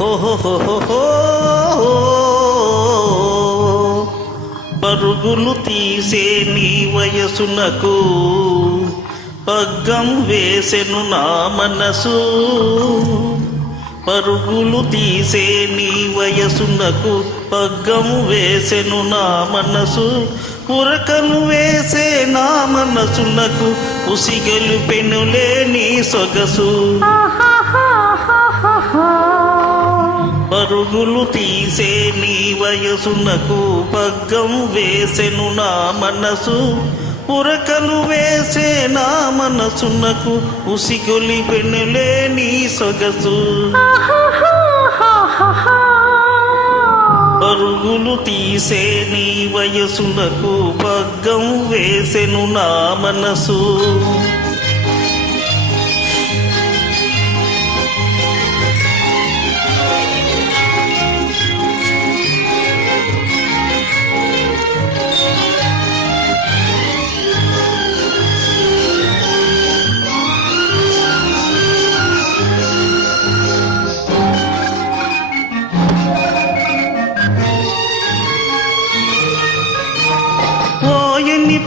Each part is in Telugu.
ఓహో పరుగులు తీసే నీ వయసునకు పగ్గం వేసెను నా మనసు. పరుగులు తీసే నీ వయసునకు పగ్గం వేసెను నా మనసు. ఉరకను వేసే నా మనసునకు ఉసిగలు పెనులే నీ సొగసు. పరుగులు తీసే నీ వయసునకు పగ్గం వేసెను నా మనసు. ఉరకలు వేసే నా మనసునకు ఉసిగొలి పెనులే నీ సొగసు. పరుగులు తీసే నీ వయసునకు పగ్గం వేసెను నా మనసు.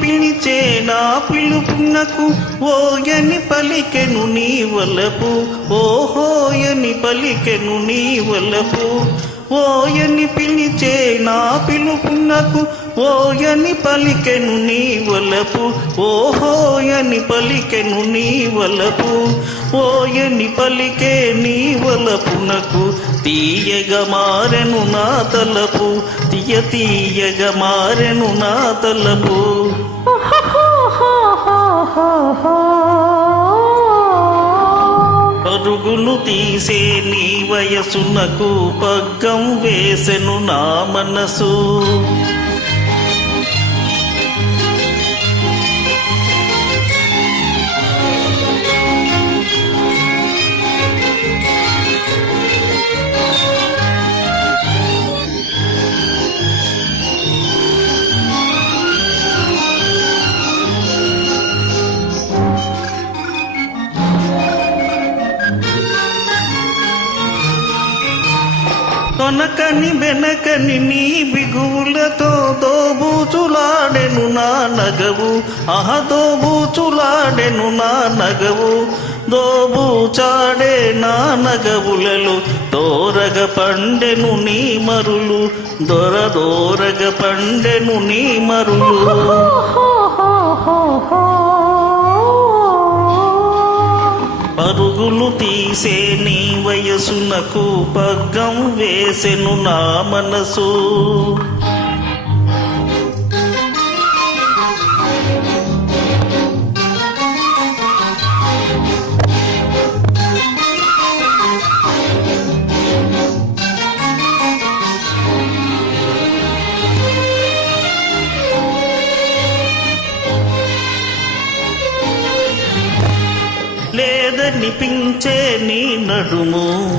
పిలిచే నా పిలుపునకు ఓయని పలికెను నీ వలపు. ఓహోయని పలికెను నీ వలపు. ఓయని పిలిచే నా పిలుపునకు ఓయని పలికెను నీ వలపు. ఓహోయని పలికెను నీ వలపు. ఓయని పలికే నీ వలపునకు తీయగా మారెను నా తలపు. తీయగా మారెను నా తలపు. పరుగులు తీసే నీ వయసునకు పగ్గం వేసెను నా మనసు. కొనకని వెనకని నీ బిగువులతో దోబూచులాడెను నా నగవు. దోబూచులాడెను నా నగవు. దోబూచాడే నా నగవులలో దోరగ పండెను నీ మరులు. దోరగ పండెను నీ మరులు. పరుగులు తీసే నీ వయసునకు పగ్గం వేసెను నా మనసు. లేదనిపించే నీ నడుము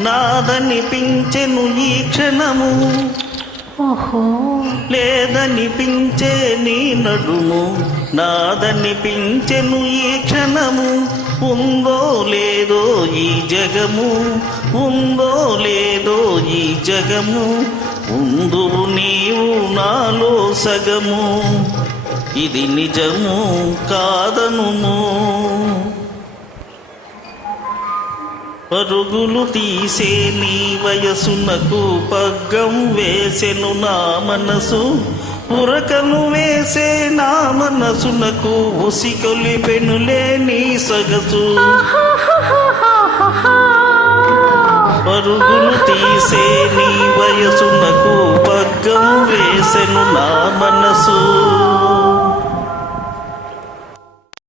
నాదనిపించెను ఈ క్షణము. లేదనిపించే నీ నడుము నాదనిపించెను ఈ క్షణము. ఉందో లేదో ఈ జగము. ఉందో లేదో ఈ జగము. ఉందువు నీవు నాలో సగము. ఇది నిజము కాదనుము. పరుగులు తీసే నీ వయసునకు పగ్గం వేసెను నా మనసు. ఉరకను వేసే నా మనసునకు ఉసికొలి పెనులే నీ సొగసు. పరుగులు తీసే నీ వయసునకు పగ్గం వేసెను నా మనసు.